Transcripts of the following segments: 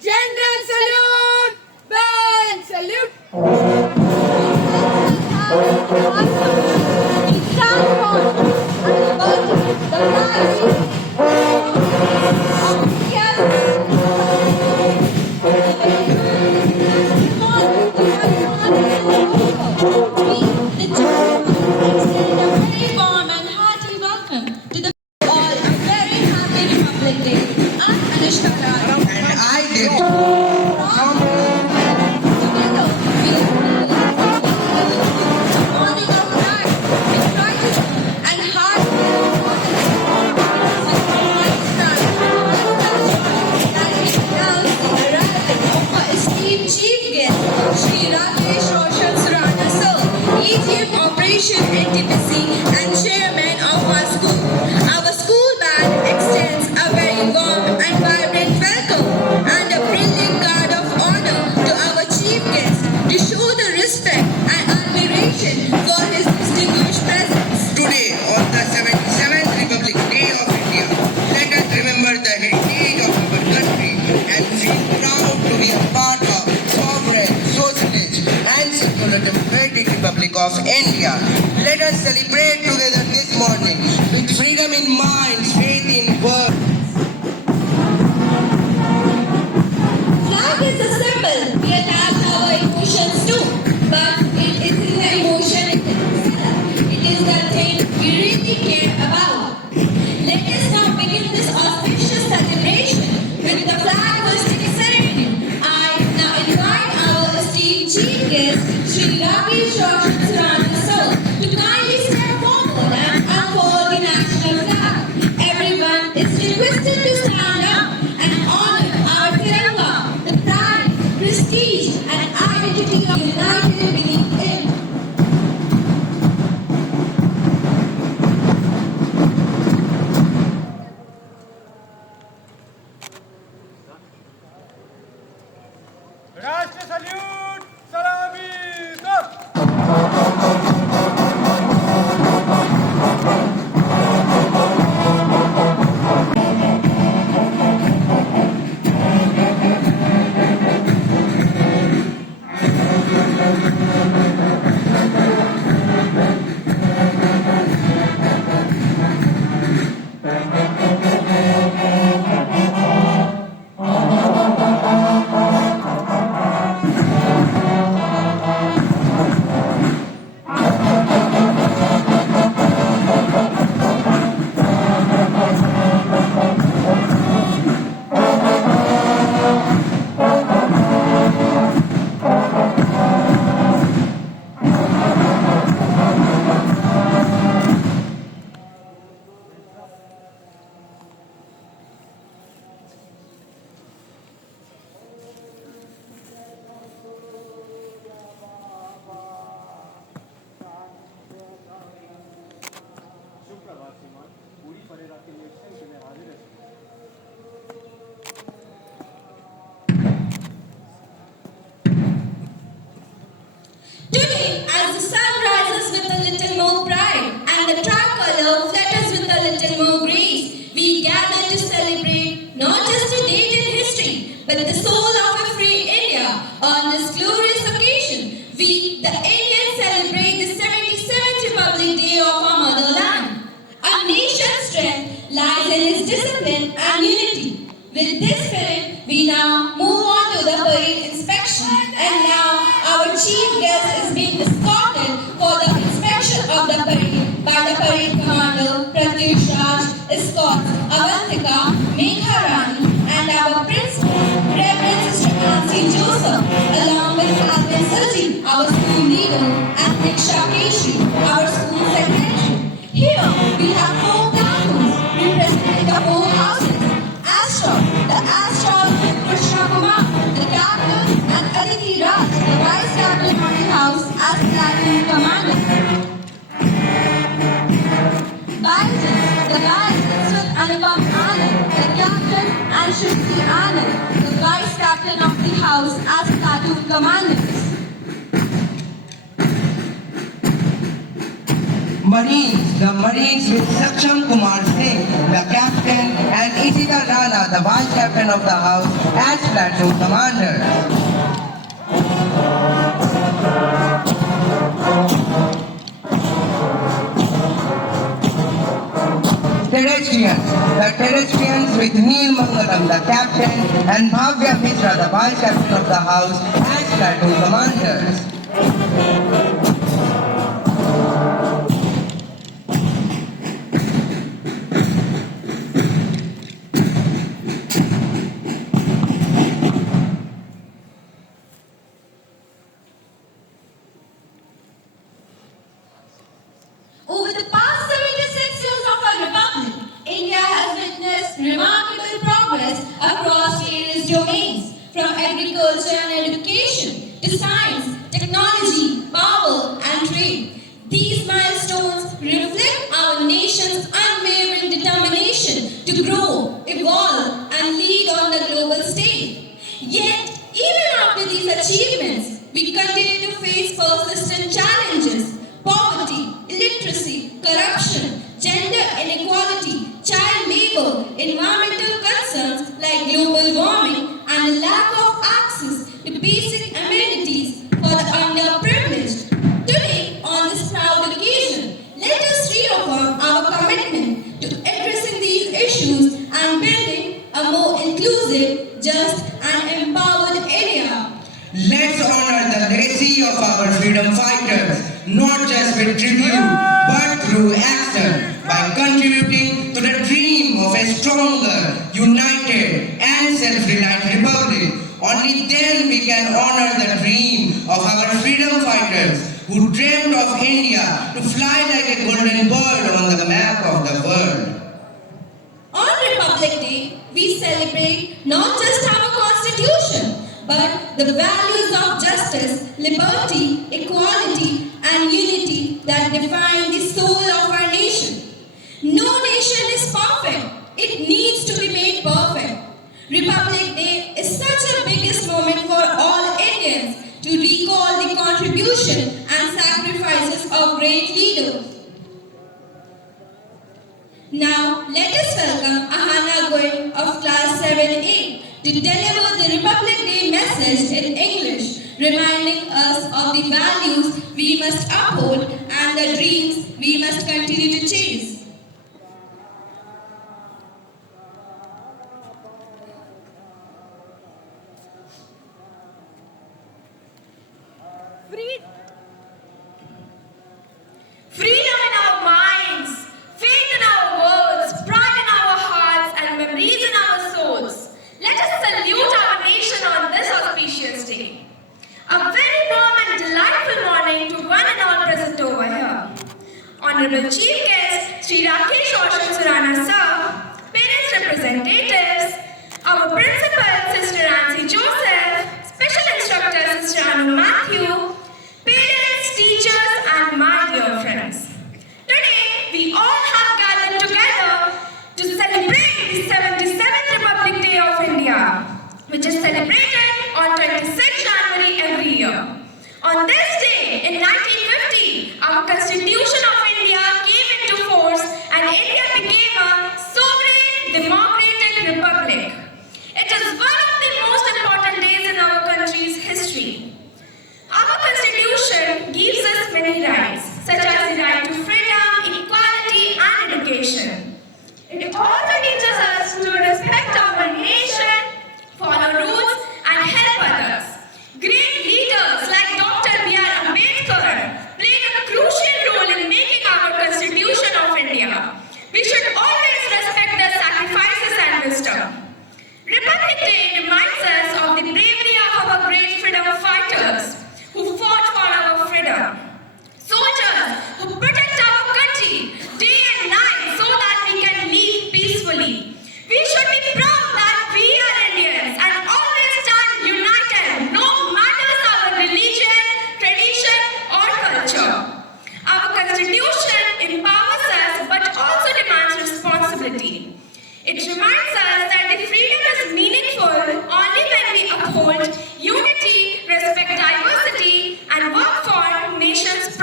General salute! Band salute! And I did. Chief guest Shri Rakesh Roshan Surana Sir, EGM Operation NTPC and Chairman of our school. Our school band extends a very warm and vibrant welcome and a brilliant guard of honor to our chief guest to show the respect and admiration for his distinguished presence. Today, on the 77th Republic Day of India, let us remember the heritage of our country and feel proud to be a part of sovereign, socialist and secular democratic Republic of India. Let us celebrate together this morning with freedom in mind, faith in word. Flag is a symbol. We attach our emotions to, but it isn't the emotion itself. It is the thing we really care about. Let us now begin this auspicious celebration with the flag hoisting ceremony. I now invite our esteemed chief guest, Shri Rakesh Roshan Surana Sir, to kindly step forward and unfold the national flag. Everyone is requested to stand up and honor our Tiranga, the pride, prestige, and identity of united beneath it. Rashtra salute! Salami! Sir! सुप्रभात श्रीमान पूरी परेरा के election के लिए हाजिर है Today, as the sun rises with a little more pride and the tricolor flutters with a little more grace, we gather to celebrate not just a date in history, but the soul of a free India. On this glorious occasion, we, the Indians, celebrate the 77th Republic Day of our motherland. Our nation's strength lies in its discipline and unity. With this spirit, we now move on to the parade inspection, and now our chief guest is being escorted for the inspection of the parade by the parade commander Pratyush Raj, escorts Avantika, Megha Rani, and our principal, Reverend Sister Nancy Joseph, along with Alvin Saji, our school leader, and Diksha Keshri, our school secretary. Here we have four cartoons representing the four houses. The Astra of Krishna Kumar, the capital The guy is with Anupam Anand, the captain, and Shruti Anand, the vice captain of the house as platoon commanders. Marines, the Marines with Saksham Kumar Singh, the captain, and Ishita Rana, the vice captain of the house as platoon commanders. The Terrestrians with Neil Mangalam, the captain, and Bhavya Mishra, the vice captain of the house as platoon commanders. Over the past 76 years of our republic, India has witnessed remarkable progress across various domains, from agriculture and education to science, technology, power, and trade. These milestones reflect our nation's unwavering determination to grow, evolve, and lead on the global stage. Yet, even after these achievements, we continue to face persistent challenges: poverty, illiteracy, corruption, gender inequality, child labor, environmental concerns like global warming, and a lack of access to basic amenities for the underprivileged. Today, on this proud occasion, let us reaffirm our commitment to addressing these issues and building a more inclusive, just, and empowered India. Let's honor the legacy of our freedom fighters, not just with tribute, but through action, by contributing to the dream of a stronger, united, and self-reliant republic. Only then we can honor the dream of our freedom fighters who dreamed of India to fly like a golden bird on the map of the world. On Republic Day, we celebrate not just our constitution, but the values of justice, liberty, equality, and unity that define the soul of our nation. No nation is perfect. It needs to be made perfect. Republic Day is such a biggest moment for all Indians to recall the contribution and sacrifices of great leaders. Now, let us welcome Ahana Goel of class 7A to deliver the Republic Day message in English, reminding us of the values we must uphold and the dreams we must continue to chase. Freedom in our minds, faith in our words, pride in our hearts, and memories in our souls. Let us salute our nation on this auspicious day. A very warm and delightful morning to one and all present over here. Honorable Chief Guest, Sri Rakesh Roshan Surana Sir, parents representatives, our principal, Sister Nancy Joseph, special instructor, Sister Anu Matthew, parents, teachers, and my dear friends. Today, we all have gathered together to celebrate the 77th Republic Day of India, which is celebrated on 26 January every year. On this day, in 1950, our Constitution of India came into force and India became a sovereign democratic republic. It is one of the most important days in our country's history. Our Constitution gives us many rights, such as the right to freedom, equality, and education. It also teaches us to respect our nation, follow rules, and help others. Great leaders like Dr. B.R. Ambedkar played a crucial role in making our Constitution of India. We should always respect their sacrifices and wisdom. Republic Day reminds us of the bravery of our great freedom fighters who fought for our freedom. So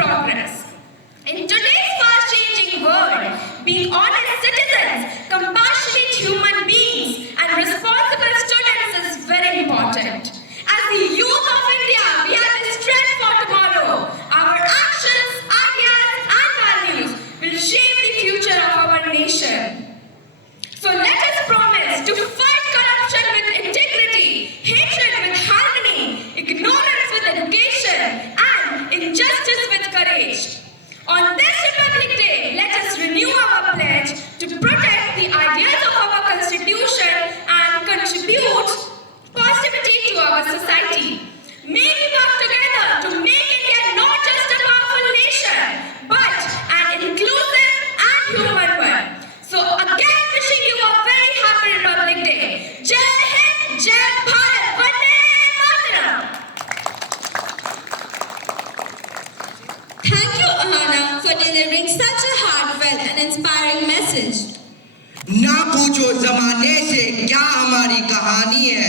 progress. In today's fast-changing world, being honest citizens, compassionate human beings, and responsible students is very important. As the youth of India, we are the strength for tomorrow. Our actions, ideas, and values will shape the future of our nation. So let us promise to fight corruption with integrity, hatred with harmony, ignorance with education, and injustice with courage. On this Republic Day, let us renew our pledge to protect the ideas of our Constitution and contribute positivity to our society. May we work together to make India not just a powerful nation, but an inclusive and human one. So again, wishing you a very happy Republic Day. Jai Hind, Jai Bharat, Vande Mataram. Thank you, Ahana, for delivering such a heartfelt and inspiring message. ना पूछो जमाने से क्या हमारी कहानी है,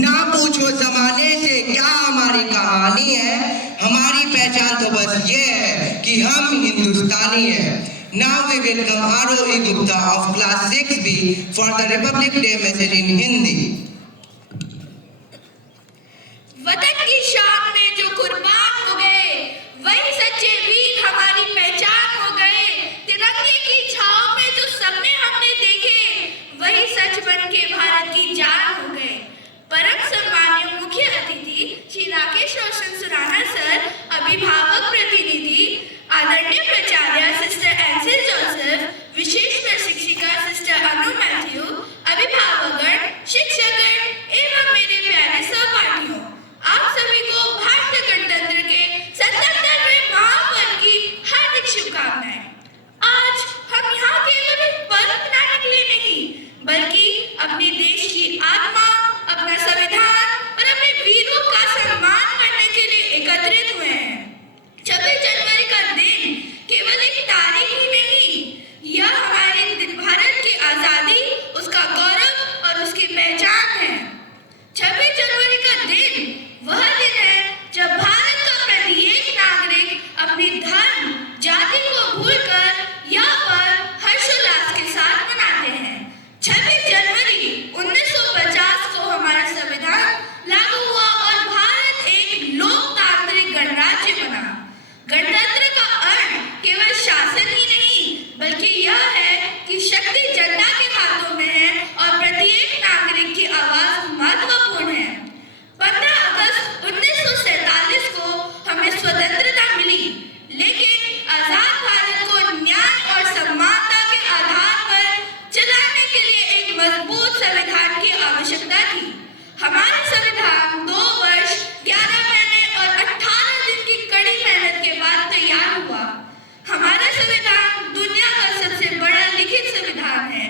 ना पूछो जमाने से क्या हमारी कहानी है, हमारी पहचान तो बस ये है कि हम हिंदुस्तानी हैं. Now we welcome Arohi Gupta of class 6B for the Republic Day message in Hindi. वतन की शान में जो कुर्बान हो गए, वही सच्चे वीर हमारी पहचान हो गए. तिरंगे की छाव में जो सपने हमने देखे, वही सच बन के भारत की जान हो गए. परम सम्मानीय मुख्य अतिथि श्री राकेश रोशन सुराना सर, अभिभावक प्रतिनिधि, आदरणीय प्राचार्य सिस्टर एंसिल जोसेफ, विशेष प्रशिक्षिका सिस्टर अनु मैथ्यू, अभिभावकगण, शिक्षकगण एवं मेरे प्यारे सहपाठियों, आप सभी को भारतीय गणतंत्र के 77वें महापर्व की हार्दिक शुभकामनाएं. आज हम यहाँ केवल एक पर्व मनाने के लिए नहीं, बल्कि अपने देश की आत्मा, अपना संविधान और अपने वीरों का सम्मान करने के लिए एकत्रित हुए हैं. 26 जनवरी का दिन केवल एक तारीख ही नहीं, यह हमारे भारत की आजादी, उसका गौरव और उसकी पहचान है. 26 जनवरी का दिन वह दिन है जब भारत का प्रत्येक नागरिक अपने धर्म, जाति को भूलकर यह पर्व हर्षोल्लास के साथ मनाते हैं. 26 जनवरी 1950 को हमारा संविधान लागू हुआ और भारत एक लोकतांत्रिक गणराज्य बना. गणतंत्र का अर्थ केवल शासन ही नहीं, बल्कि यह है कि शक्ति जनता के हाथों में है और प्रत्येक नागरिक की आवाज महत्वपूर्ण है. 15 अगस्त 1947 को हमें स्वतंत्रता मिली, लेकिन आजाद भारत को न्याय और समानता के आधार पर चलाने के लिए एक मजबूत संविधान की आवश्यकता थी. हमारा संविधान 2 वर्ष 11 महीने और 18 दिन की कड़ी मेहनत के बाद तैयार हुआ. हमारा संविधान दुनिया का सबसे बड़ा लिखित संविधान है.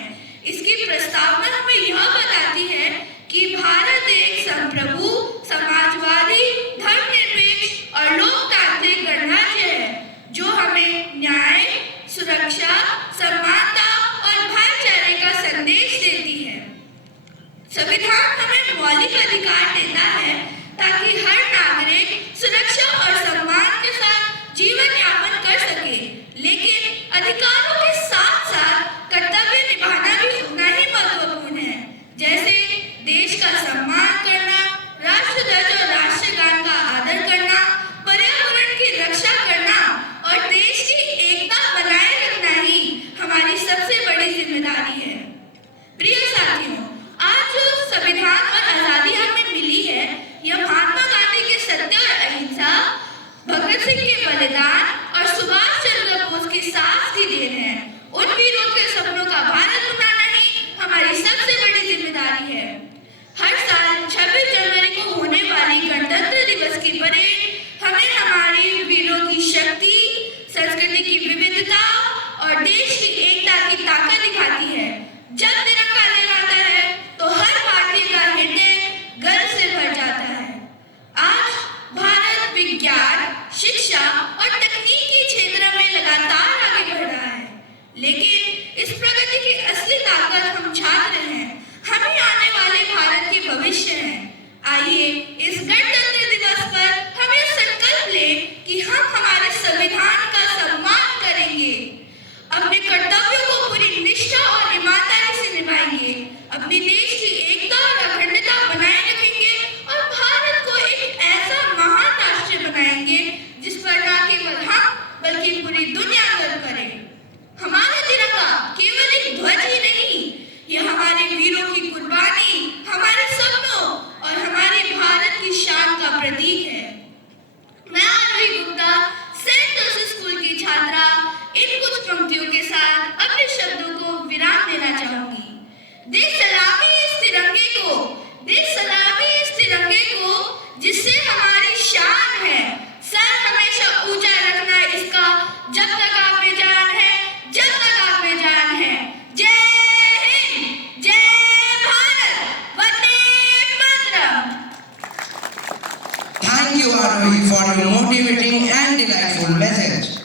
इसकी प्रस्तावना हमें यह बताती है कि भारत एक संप्रभु, समाजवादी, धर्मनिरपेक्ष और लोकतांत्रिक गणराज्य है, जो हमें न्याय, सुरक्षा, समानता और भाईचारे का संदेश देती है. संविधान हमें मौलिक अधिकार देता है ताकि हर नागरिक सुरक्षा और सम्मान के साथ जीवन यापन कर सके, लेकिन अधिकारों के साथ साथ कर्तव्य निभाना भी उतना ही महत्वपूर्ण है, जैसे देश का सम्मान करना, राष्ट्रध्वज और राष्ट्रगान का आदर करना, पर्यावरण की रक्षा करना और देश की एकता बनाए रखना ही हमारी सबसे बड़ी जिम्मेदारी है. प्रिय साथियों, आज जो संविधान और आजादी हमें मिली है, यह महात्मा गांधी के सत्य और अहिंसा, भगत सिंह के बलिदान और सुभाष चंद्र बोस की साहस की देन है. insightful message.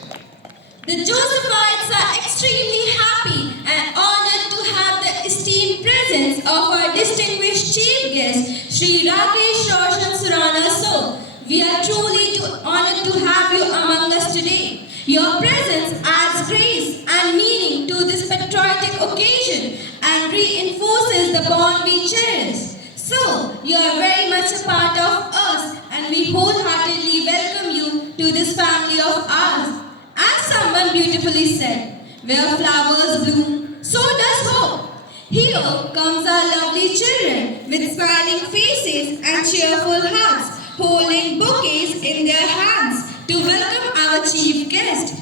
The Josephites are extremely happy and honored to have the esteemed presence of our distinguished chief guest, Sri Rakesh Roshan Surana Sir. We are truly honored to have you among us today. Your presence adds grace and meaning to this patriotic occasion and reinforces the bond we cherish. So, you are very much a part of us and we wholeheartedly welcome you to this family of ours. As someone beautifully said, where flowers bloom, so does hope. Here comes our lovely children with smiling faces and cheerful hearts, holding bouquets in their hands to welcome our chief guest.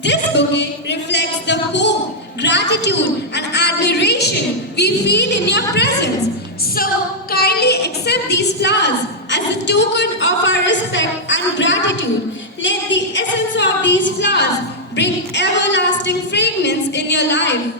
This bouquet reflects the hope, gratitude and admiration we feel in your presence. So kindly accept these flowers as a token of our respect and gratitude. Let the essence of these flowers bring everlasting fragrance in your life.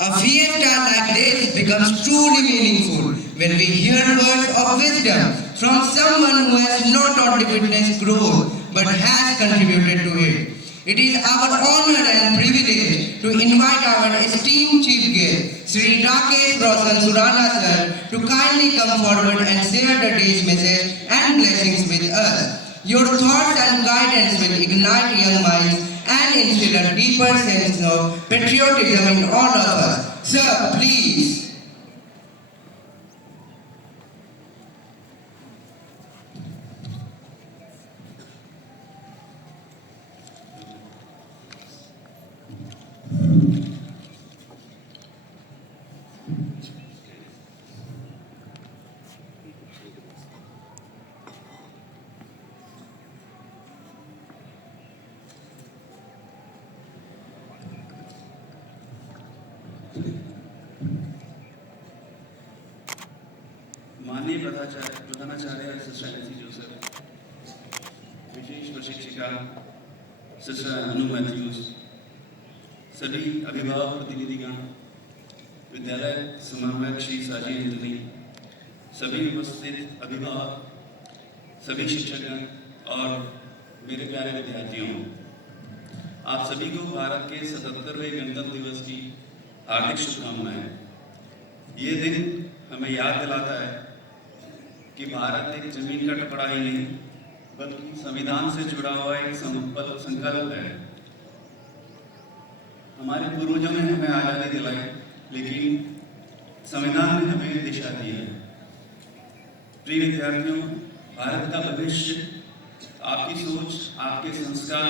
A fiesta like this becomes truly meaningful when we hear words of wisdom from someone who has not only witnessed growth but has contributed to it. It is our honor and privilege to invite our esteemed chief guest, Sri Rakesh Roshan Surana Sir, to kindly come forward and share the day's message and blessings with us. Your thoughts and guidance will ignite young minds and instill a deeper sense of patriotism in all of us. Sir, please. माननीय प्रधानाचार्य sister NC Joseph, विशेष प्रशिक्षिका sister अनु Mathews, सभी अभिभावक प्रतिनिधिगण, विद्यालय समन्वयक श्री साजी Antony, सभी उपस्थित अभिभावक, सभी शिक्षकगण और मेरे प्यारे विद्यार्थियों, आप सभी को भारत के 77वें गणतंत्र दिवस की हार्दिक शुभकामनाएं। ये दिन हमें याद दिलाता है कि भारत एक जमीन का टुकड़ा ही नहीं बल्कि संविधान से जुड़ा हुआ एक संकल्प है। हमारे पूर्वजों ने हमें आज़ादी दिलाई, लेकिन संविधान ने हमें दिशा दी है। प्रिय विद्यार्थियों, भारत का भविष्य आपकी सोच, आपके संस्कार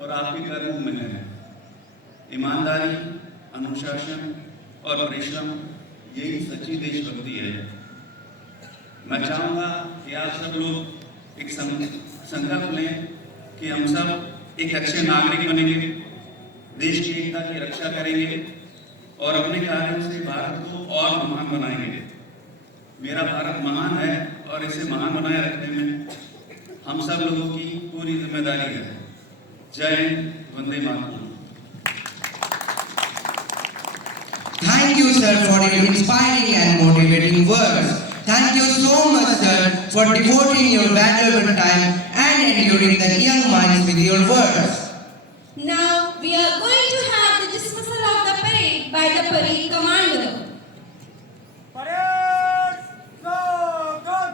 और आपके कर्म में है। ईमानदारी, अनुशासन और परिश्रम यही सच्ची देशभक्ति है। मैं चाहूँगा कि आप सब लोग एक संकल्प लें कि हम सब एक अच्छे नागरिक बनेंगे, देश की एकता की रक्षा करेंगे और अपने कार्यों से भारत को और महान बनाएंगे। मेरा भारत महान है और इसे महान बनाए रखने में हम सब लोगों की पूरी जिम्मेदारी है। जय Hind, Vande Mataram. Thank you, sir, for your inspiring and motivating words. Thank you so much, sir, for devoting your valuable time and enduring the young minds with your words. Now we are going to have the dismissal of the parade by the parade commander. Parade slogan.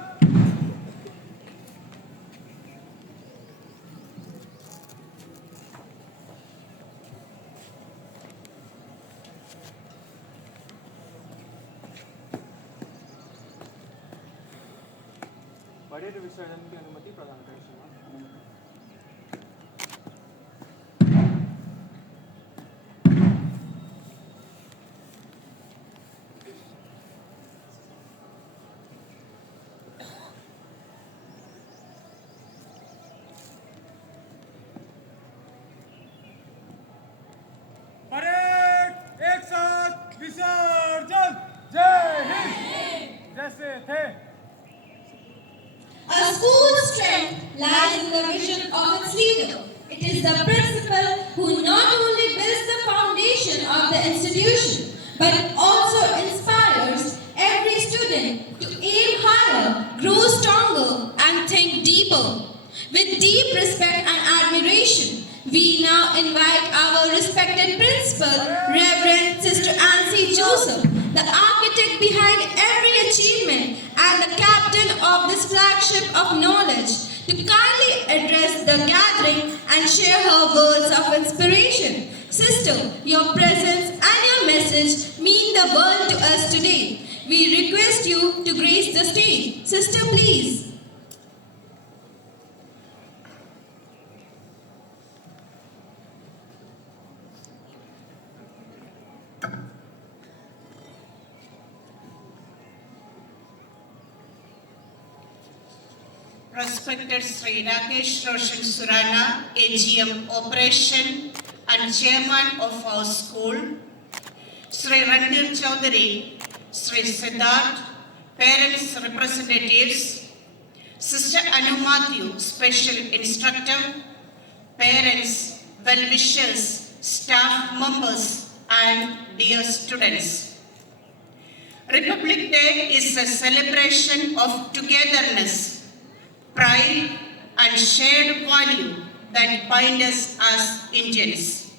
Parade विसर्जन की अनुमति प्रदान करें श्रीमान। Parade एक साथ विसर्जन। जय हिंद। जैसे थे। A school's strength lies in the vision of its leader. It is the principal who not only builds the foundation of the institution, but also inspires every student to aim higher, grow stronger, and think deeper. With deep respect and admiration, we now invite our respected principal, Reverend Sister Ansi Joseph, the architect behind every achievement and the captain of this flagship of knowledge, to kindly address the gathering and share her words of inspiration. Sister, your presence and your message mean the world to us today. We request you to grace the stage. Sister, please. Respected Sri Rakesh Roshan Surana, AGM Operation and Chairman of our school, Sri Randir Chaudhary, Sri Siddharth, parents representatives, Sister Anu Matthew, special instructor, parents, well-wishers, staff members, and dear students. Republic Day is a celebration of togetherness, pride and shared value that bind us as Indians.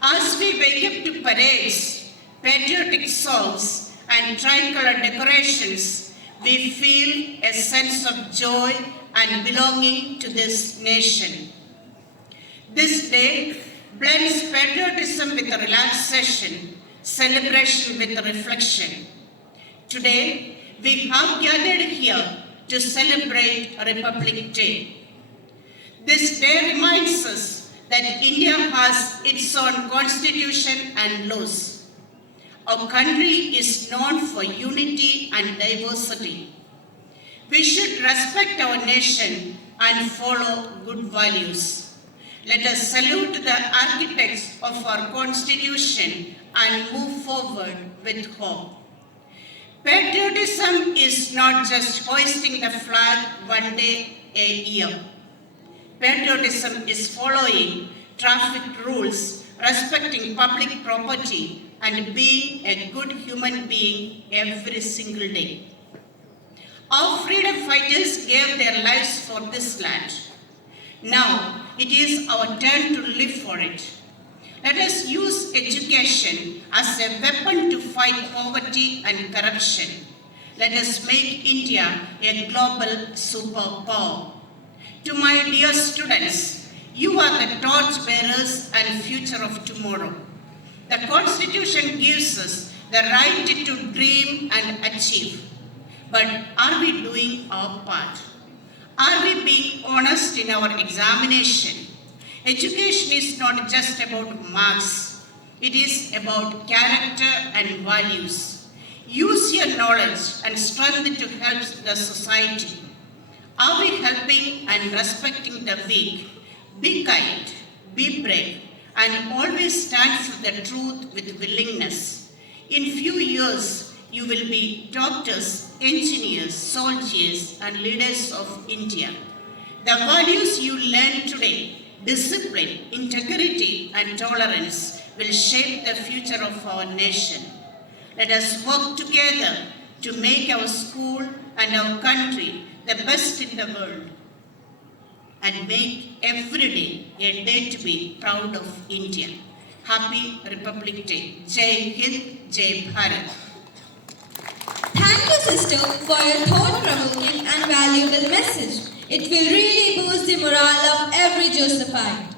As we wake up to parades, patriotic songs and tricolor decorations, we feel a sense of joy and belonging to this nation. This day blends patriotism with relaxation, celebration with reflection. Today, we have gathered here to celebrate Republic Day. This day reminds us that India has its own constitution and laws. Our country is known for unity and diversity. We should respect our nation and follow good values. Let us salute the architects of our constitution and move forward with hope. Patriotism is not just hoisting the flag one day a year. Patriotism is following traffic rules, respecting public property, and being a good human being every single day. Our freedom fighters gave their lives for this land. Now it is our turn to live for it. Let us use education as a weapon to fight poverty and corruption. Let us make India a global superpower. To my dear students, you are the torch bearers and future of tomorrow. The Constitution gives us the right to dream and achieve. But are we doing our part? Are we being honest in our examination? Education is not just about marks. It is about character and values. Use your knowledge and strength to help the society. Are we helping and respecting the weak? Be kind, be brave, and always stand for the truth with willingness. In few years, you will be doctors, engineers, soldiers, and leaders of India. The values you learn today, discipline, integrity, and tolerance, will shape the future of our nation. Let us work together to make our school and our country the best in the world, and make every day a day to be proud of India. Happy Republic Day. Jai Hind, Jai Bharat. Thank you, sister, for your thought-provoking and valuable message. It will really boost the morale of every Josephite.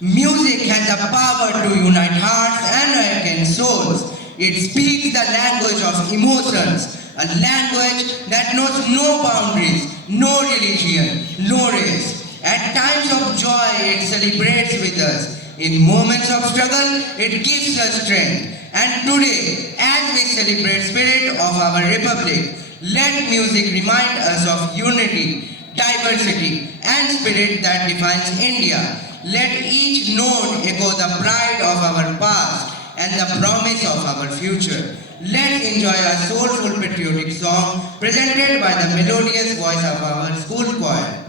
Music has the power to unite hearts and awaken souls. It speaks the language of emotions, a language that knows no boundaries, no religion, no race. At times of joy, it celebrates with us. In moments of struggle, it gives us strength. And today, as we celebrate the spirit of our republic, let music remind us of unity, diversity, and spirit that defines India. Let each note echo the pride of our past and the promise of our future. Let's enjoy a soulful patriotic song presented by the melodious voice of our school choir.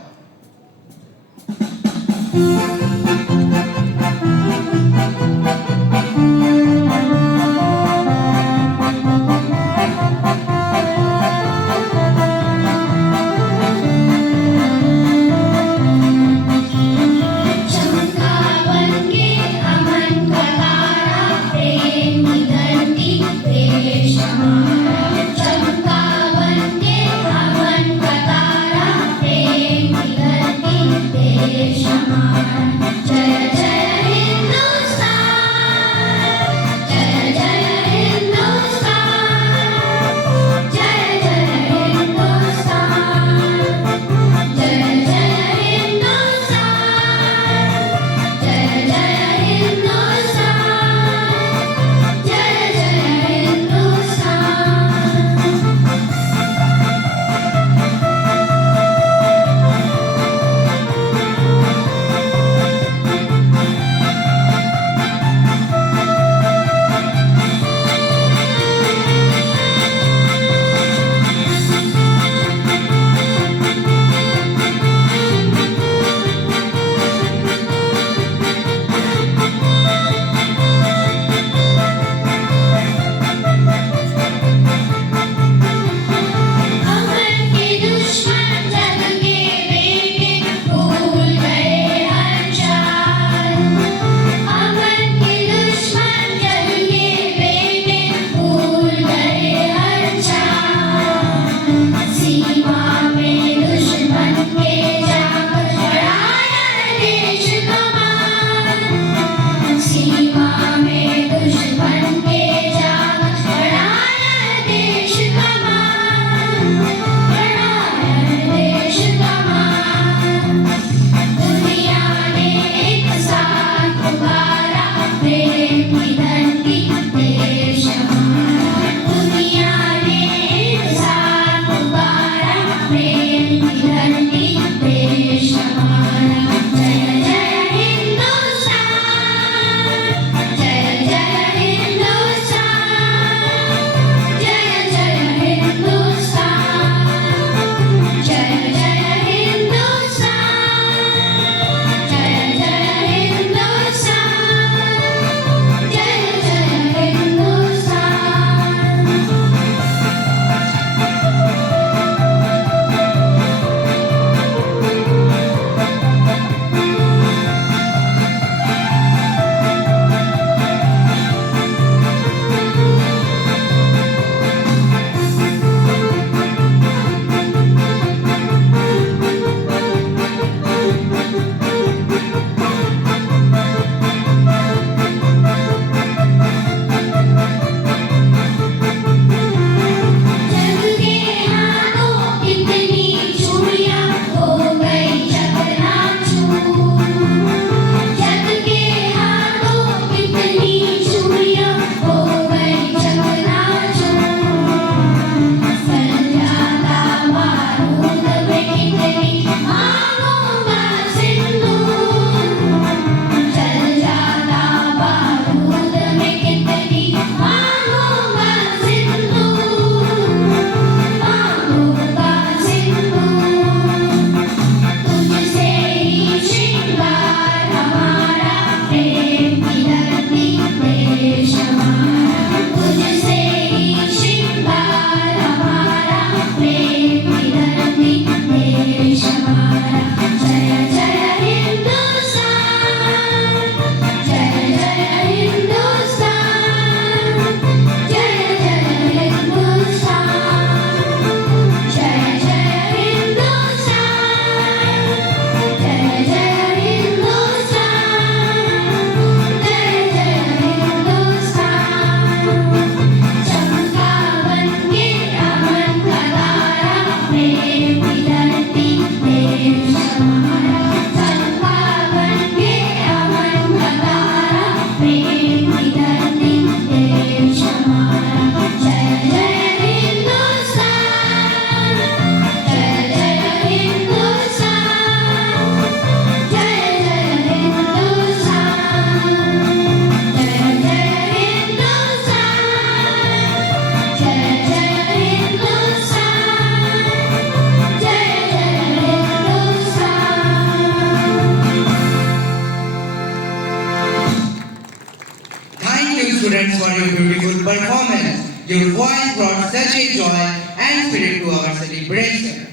your beautiful performance. Your voice brought such a joy and spirit to our celebration.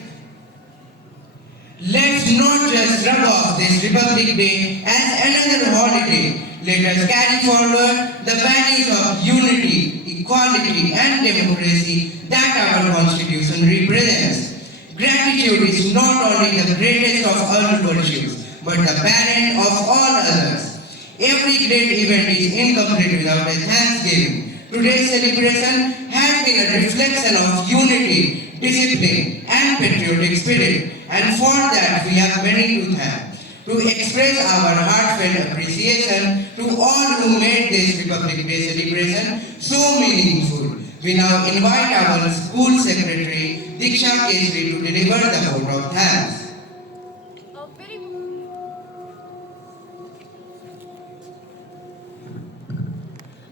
Let's not just rub off this Republic Day as another holiday. Let us carry forward the values of unity, equality and democracy that our Constitution represents. Gratitude is not only the greatest of all virtues, but the parent of all others. Every great event is incomplete without a thanksgiving. Today's celebration has been a reflection of unity, discipline and patriotic spirit, and for that we have many to thank. To express our heartfelt appreciation to all who made this Republic Day celebration so meaningful, we now invite our school secretary Diksha Kesri to deliver the vote of thanks.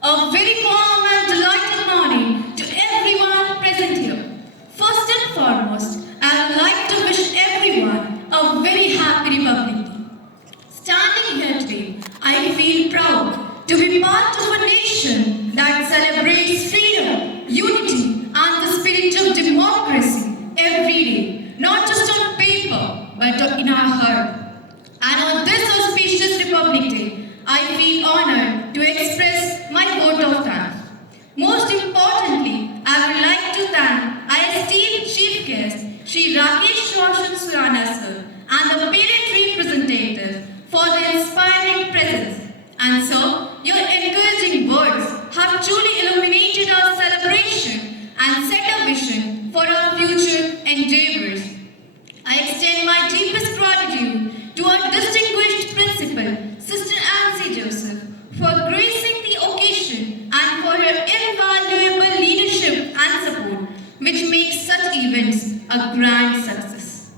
A very warm and delighted morning to everyone present here. First and foremost, I would like to wish everyone a very happy Republic Day. Standing here today, I feel proud to be part of a nation that celebrates freedom, unity, and the spirit of democracy every day, not just on paper, but in our heart. And on this auspicious Republic Day, I feel honored to express my vote of thanks. Most importantly, I would like to thank our esteemed chief guest, Shri Rakesh Roshan Surana sir, and the parent representatives for their inspiring presence. And so, your encouraging words have truly illuminated our celebration and set a vision for our future endeavors. I extend my deepest gratitude to our distinguished principal, Sister Ansi Joseph, for gracing the occasion and for her invaluable leadership and support, which makes such events a grand success.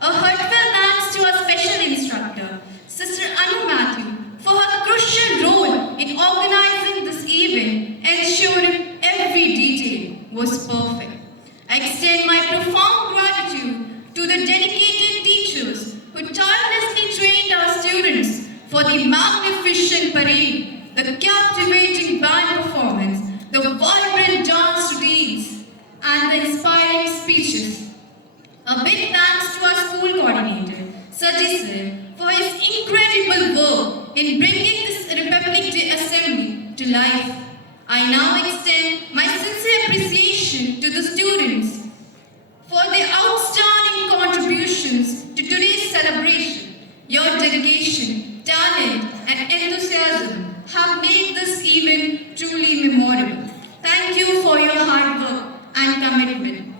A heartfelt thanks to our special instructor, Sister Anu Matthew, for her crucial role in organizing this event, ensuring every detail was perfect. I extend my profound gratitude to the dedicated teachers who tirelessly trained our students for the magnificent parade, the captivating band performance, the vibrant dance routines, and the inspiring speeches. A big thanks to our school coordinator, Sajid sir, for his incredible work in bringing this Republic Day Assembly to life. I now extend my sincere appreciation to the students for their outstanding contributions to today's celebration. Your dedication, talent, and enthusiasm have made this event truly memorable. Thank you for your hard work and commitment.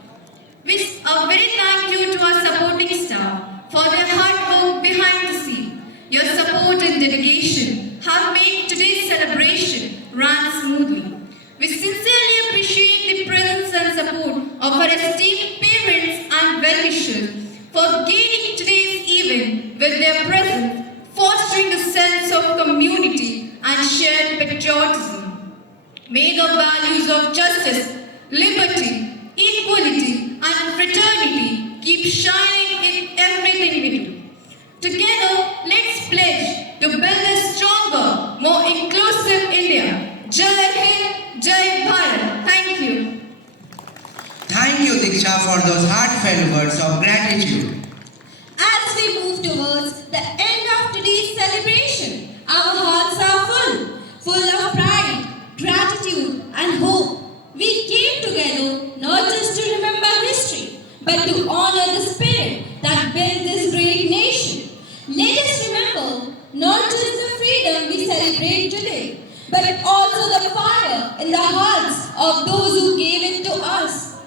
A very thank you to our supporting staff for their hard work behind the scene. Your support and dedication have made today's celebration run smoothly. We sincerely appreciate the presence and support of our esteemed parents and well-wishers for gaining today's event with their presence, fostering a sense of community and shared patriotism. May the values of justice, liberty, equality, and fraternity keep shining in everything we do. Together, let's pledge to build a stronger, more inclusive India. Jai Hind, Jai Bharat. Thank you. Thank you, Diksha, for those heartfelt words of gratitude. As we move towards the end of today's celebration, our hearts are full of pride, gratitude, and hope. We came together not just to remember history, but to honor the spirit that built this great nation. Let us remember not just the freedom we celebrate today, but also the fire in the hearts of those who gave it to us.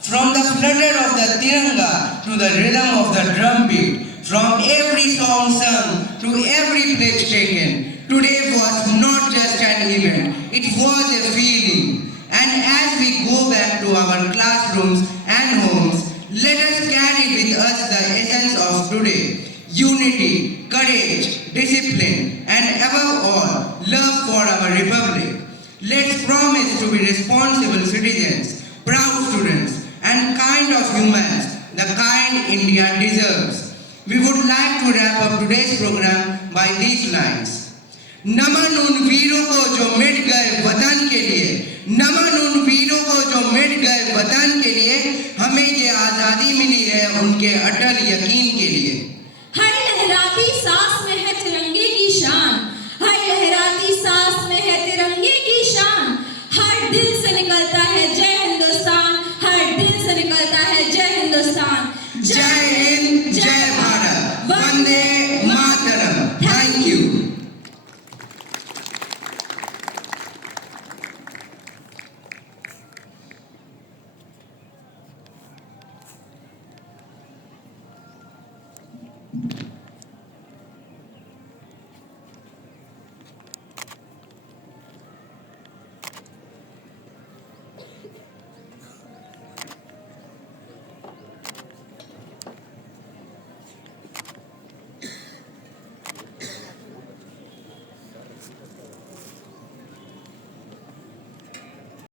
From the flutter of the tiranga to the rhythm of the drumbeat, from every song sung to every pledge taken, today was not just an event, it was a feeling. And as we go back to our classrooms and homes, let us carry with us the essence of today. Unity, courage, discipline, and above all, love for our Republic. Let's promise to be responsible citizens, proud students, and kind of humans, the kind India deserves. We would like to wrap up today's program by these lines. नमन उन वीरों को जो मिट गए वतन के लिए, नमन उन वीरों को जो मिट गए वतन के लिए, हमें ये आजादी मिली है उनके अटल यकीन के लिए। हर लहराती सांस में है तिरंगे की शान, हर लहराती सांस में है तिरंगे की शान, हर दिल से निकलता है जय हिंदुस्तान, हर दिल से निकलता है जय हिंदुस्तान। जय हिंद, जय भारत, वंदे